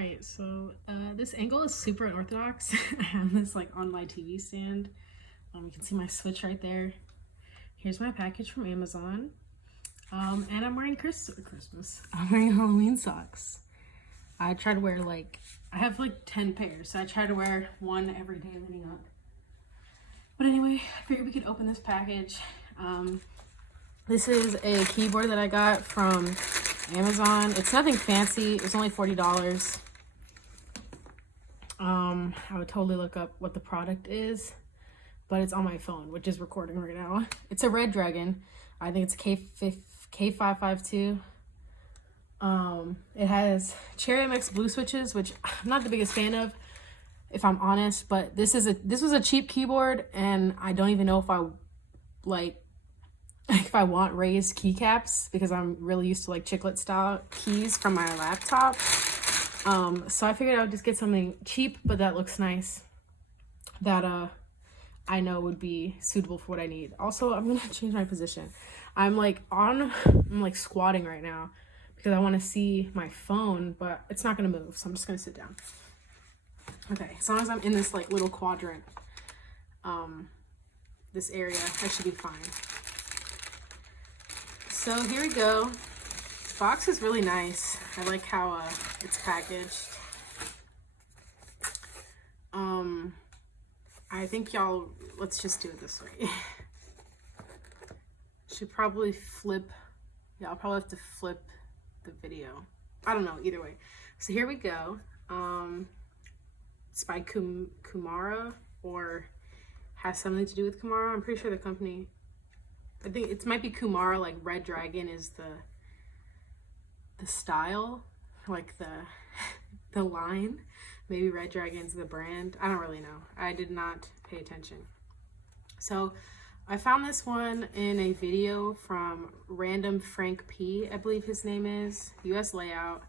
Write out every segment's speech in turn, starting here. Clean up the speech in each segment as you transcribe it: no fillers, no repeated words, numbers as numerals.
Alright, so this angle is super unorthodox. I have this like on my TV stand. You can see my switch right there. Here's my package from Amazon. And I'm wearing Christmas. I'm wearing Halloween socks. I try to wear I have like 10 pairs, so I try to wear one every day leading up. But anyway, I figured we could open this package. This is a keyboard that I got from Amazon. It's nothing fancy. It was only $40. I would totally look up what the product is, but it's on my phone, which is recording right now. It's a Redragon. I think it's K552. It has Cherry MX blue switches, which I'm not the biggest fan of, if I'm honest, but this was a cheap keyboard, and I don't even know if I want raised keycaps, because I'm really used to like chiclet style keys from my laptop. So I figured I would just get something cheap, but that looks nice, that I know would be suitable for what I need. Also, I'm gonna change my position. I'm squatting right now because I want to see my phone, but it's not gonna move, so I'm just gonna sit down. Okay, as long as I'm in this like little quadrant, this area, I should be fine. So here we go. The box is really nice. I like how it's packaged. I think let's just do it this way. Should probably flip. Yeah, I'll probably have to flip the video. I don't know, either way. So here we go. It's by Kumara, or has something to do with Kumara. I'm pretty sure the company, I think it might be Kumara, like Redragon is the style, like the line. Maybe Redragon's the brand. I don't really know. I did not pay attention. So I found this one in a video from Random Frank P, I believe his name is. US layout.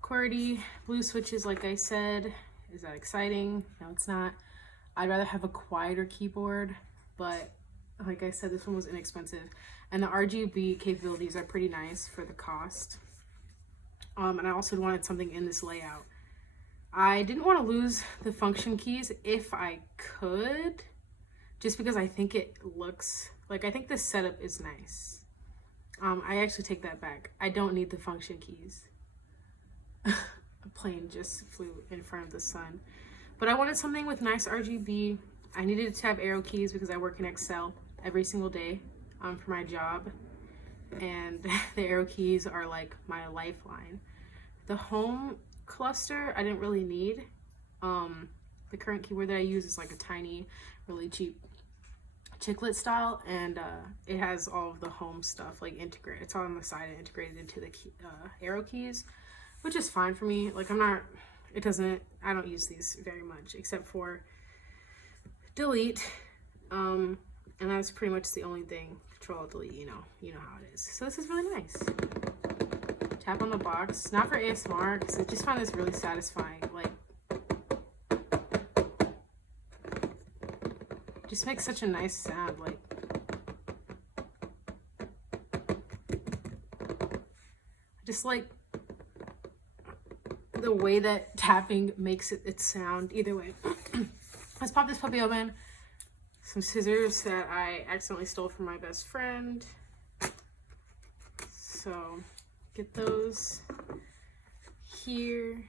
QWERTY, blue switches, like I said. Is that exciting? No, it's not. I'd rather have a quieter keyboard, but like I said, this one was inexpensive. And the RGB capabilities are pretty nice for the cost. And I also wanted something in this layout. I didn't want to lose the function keys if I could, just because I think it looks like, I think this setup is nice. I actually take that back. I don't need the function keys. A plane just flew in front of the sun. But I wanted something with nice RGB. I needed to have arrow keys because I work in Excel every single day for my job. And the arrow keys are like my lifeline. The home cluster I didn't really need. The current keyboard that I use is like a tiny, really cheap chiclet style, and it has all of the home stuff like integrated. It's all on the side and integrated into the arrow keys, which is fine for me. Like I don't use these very much except for delete, and that's pretty much the only thing. Control, delete, you know how it is. So this is really nice. Tap on the box, not for ASMR, because I just find this really satisfying. Like, just makes such a nice sound. Like, just like the way that tapping makes it sound. Either way, let's pop this puppy open. Some scissors that I accidentally stole from my best friend. So get those here.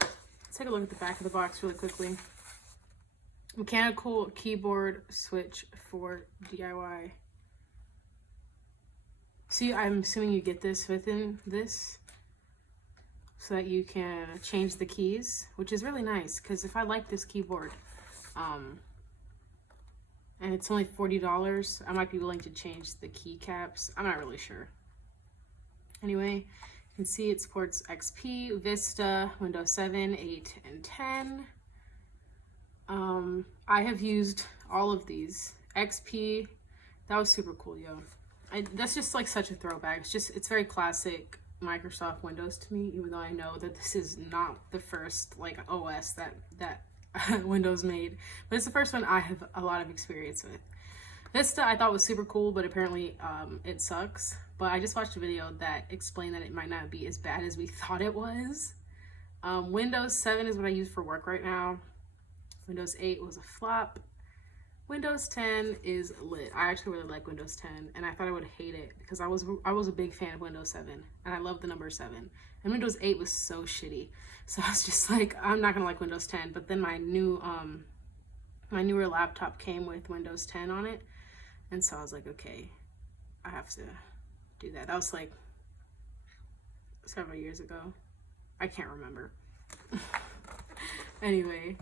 Let's take a look at the back of the box really quickly. Mechanical keyboard switch for DIY. See, I'm assuming you get this within this so that you can change the keys, which is really nice, because if I like this keyboard, and it's only $40, I might be willing to change the keycaps. I'm not really sure. Anyway, you can see it supports XP, Vista, Windows 7, 8, and 10. I have used all of these. XP, that was super cool, yo. That's just like such a throwback. It's very classic Microsoft Windows to me, even though I know that this is not the first like OS that Windows made, but it's the first one I have a lot of experience with. Vista I thought was super cool, but apparently it sucks. But I just watched a video that explained that it might not be as bad as we thought it was. Windows 7 is what I use for work right now. Windows 8 was a flop. Windows 10 is lit. I actually really like Windows 10, and I thought I would hate it because I was a big fan of Windows 7, and I love the number 7. And Windows 8 was so shitty, so I was just like, I'm not gonna like Windows 10. But then my newer laptop came with Windows 10 on it, and so I was like, okay, I have to do that. That was like several years ago. I can't remember. Anyway,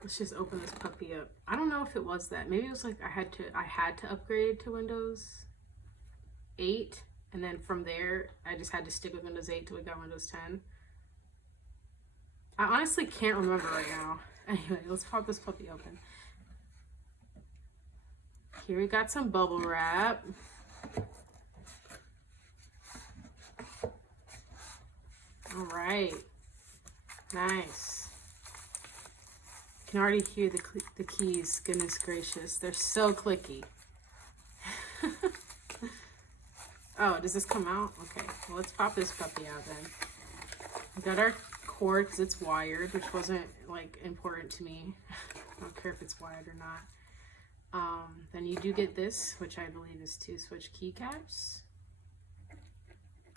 let's just open this puppy up. I don't know if it was that. Maybe it was like I had to upgrade to Windows 8, and then from there I just had to stick with Windows 8 till we got Windows 10. I honestly can't remember right now. Anyway, let's pop this puppy open. Here we got some bubble wrap. All right, nice. You can already hear the keys. Goodness gracious, they're so clicky. Oh, does this come out? Okay, well, let's pop this puppy out then. We got our cord because it's wired, which wasn't like important to me. I don't care if it's wired or not. Then you do get this, which I believe is 2 switch keycaps.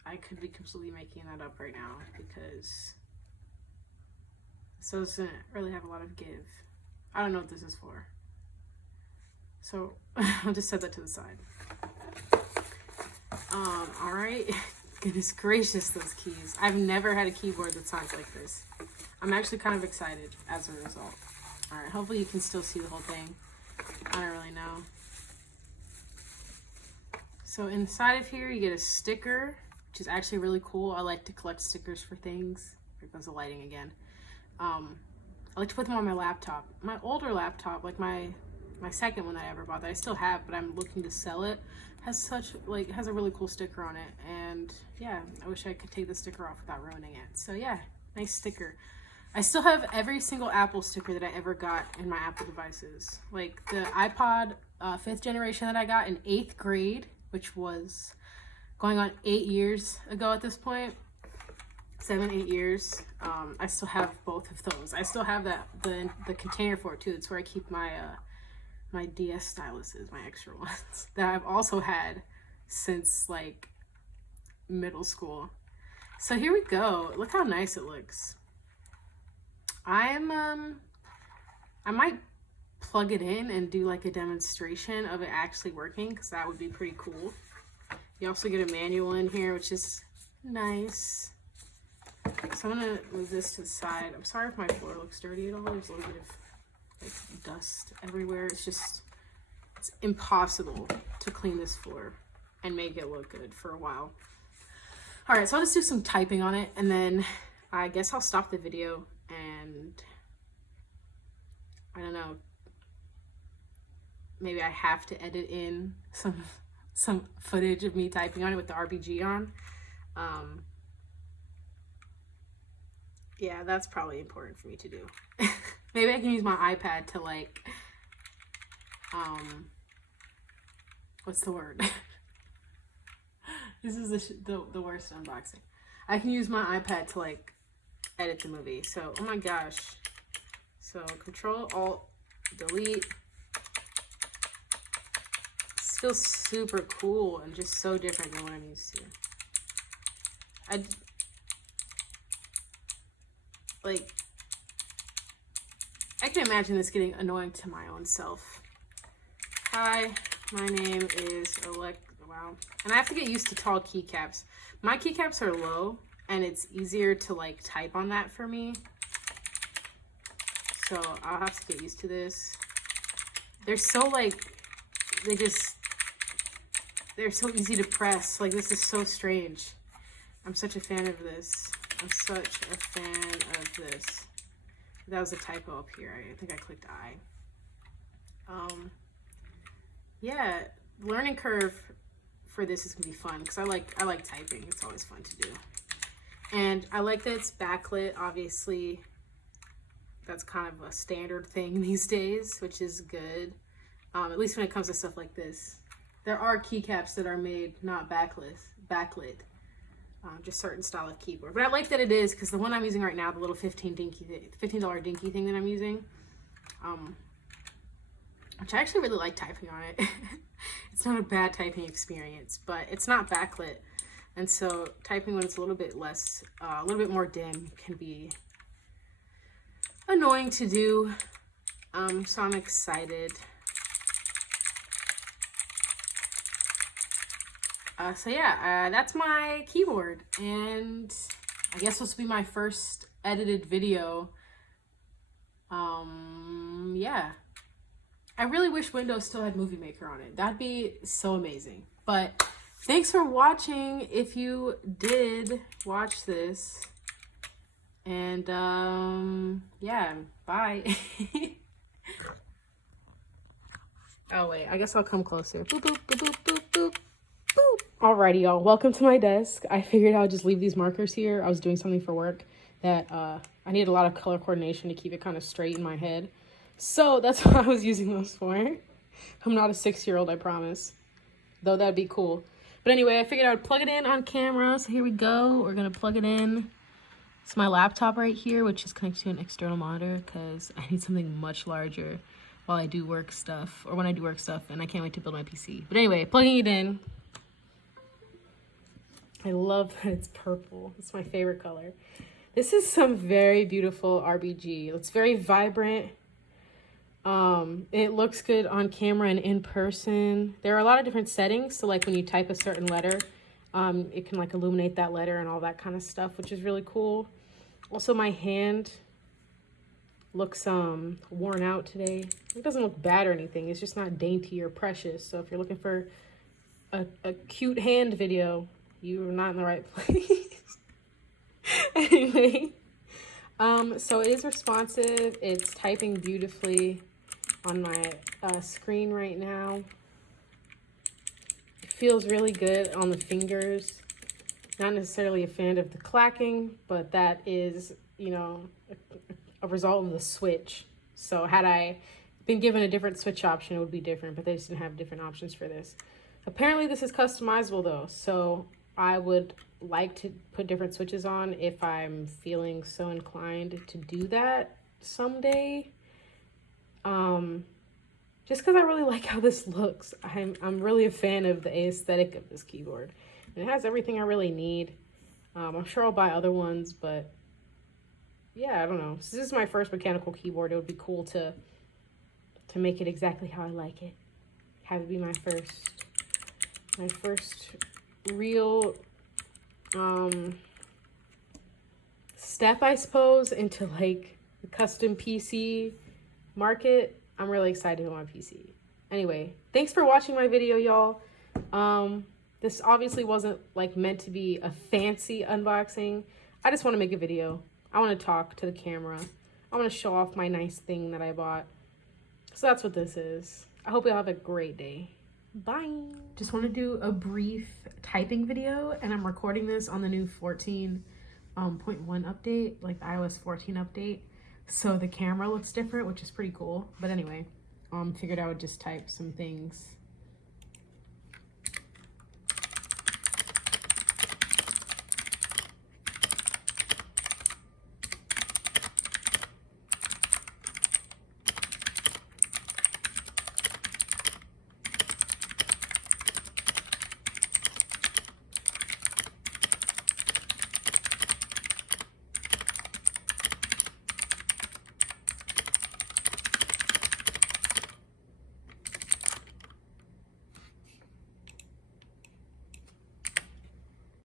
I could be completely making that up right now because this doesn't really have a lot of give. I don't know what this is for. So I'll just set that to the side. All right. Goodness gracious, those keys. I've never had a keyboard that sounds like this. I'm actually kind of excited as a result. All right, hopefully you can still see the whole thing. I don't really know. So inside of here, you get a sticker, which is actually really cool. I like to collect stickers for things. Here goes the lighting again. I like to put them on my laptop. My older laptop, like my second one that I ever bought that I still have, but I'm looking to sell it, has a really cool sticker on it. And yeah, I wish I could take the sticker off without ruining it. So yeah, nice sticker. I still have every single Apple sticker that I ever got in my Apple devices. Like the iPod 5th generation that I got in 8th grade, which was going on 8 years ago at this point. 7-8 years. I still have both of those. I still have the container for it too. It's where I keep my my DS styluses, my extra ones that I've also had since like middle school. So here we go. Look how nice it looks. I might plug it in and do like a demonstration of it actually working, because that would be pretty cool. You also get a manual in here, which is nice. So I'm gonna move this to the side. I'm sorry if my floor looks dirty at all. There's a little bit of like dust everywhere. It's impossible to clean this floor and make it look good for a while. All right, so I'll just do some typing on it, and then I guess I'll stop the video, and I don't know, maybe I have to edit in some footage of me typing on it with the RBG on. Yeah, that's probably important for me to do. Maybe I can use my iPad to like, what's the word? This is the worst unboxing. I can use my iPad to like edit the movie. So, oh my gosh. So Control Alt Delete. This feels super cool and just so different than what I'm used to. I can imagine this getting annoying to my own self. Hi, my name is wow. And I have to get used to tall keycaps. My keycaps are low, and it's easier to like type on that for me. So I'll have to get used to this. They're so like, they're so easy to press. Like, this is so strange. I'm such a fan of this. I'm such a fan of this. That was a typo up here. I think I clicked I. Yeah, learning curve for this is gonna be fun because I like typing. It's always fun to do. And I like that it's backlit, obviously. that's kind of a standard thing these days, which is good. At least when it comes to stuff like this. There are keycaps that are made not backlit. Just certain style of keyboard. But I like that it is, because the one I'm using right now, the little $15 dinky thing that I'm using, which I actually really like typing on it. It's not a bad typing experience, but it's not backlit. And so typing when it's a little bit less, a little bit more dim can be annoying to do. So I'm excited. So yeah, that's my keyboard, and I guess this will be my first edited video. Yeah. I really wish Windows still had Movie Maker on it. That'd be so amazing. But thanks for watching if you did watch this. And yeah, bye. Oh wait, I guess I'll come closer. Boop, boop, boop, boop, boop, boop, boop. Alrighty, y'all, welcome to my desk. I figured I would just leave these markers here. I was doing something for work that I needed a lot of color coordination to keep it kind of straight in my head. So that's what I was using those for. I'm not a 6-year-old, I promise. Though that'd be cool. But anyway, I figured I would plug it in on camera. So here we go. We're gonna plug it in. It's my laptop right here, which is connected to an external monitor because I need something much larger while I do work stuff, or when I do work stuff, and I can't wait to build my PC. But anyway, plugging it in. I love that it's purple. It's my favorite color. This is some very beautiful RBG. It's very vibrant. It looks good on camera and in person. There are a lot of different settings. So like when you type a certain letter, it can like illuminate that letter and all that kind of stuff, which is really cool. Also, my hand looks worn out today. It doesn't look bad or anything. It's just not dainty or precious. So if you're looking for a cute hand video, you're not in the right place. Anyway, so it is responsive. It's typing beautifully on my screen right now. It feels really good on the fingers. Not necessarily a fan of the clacking, but that is, you know, a result of the switch. So had I been given a different switch option, it would be different, but they just didn't have different options for this. Apparently this is customizable though, so I would like to put different switches on if I'm feeling so inclined to do that someday. Just because I really like how this looks. I'm really a fan of the aesthetic of this keyboard. And it has everything I really need. I'm sure I'll buy other ones, but yeah, I don't know. Since this is my first mechanical keyboard, it would be cool to make it exactly how I like it. Have it be my first real step, I suppose, into like the custom PC market. I'm really excited about my PC. Anyway, thanks for watching my video, y'all. This obviously wasn't like meant to be a fancy unboxing. I just want to make a video. I want to talk to the camera. I want to show off my nice thing that I bought. So that's what this is. I hope y'all have a great day. Bye. Just want to do a brief typing video, and I'm recording this on the new 14.1 update, like the iOS 14 update. So the camera looks different, which is pretty cool. But anyway, figured I would just type some things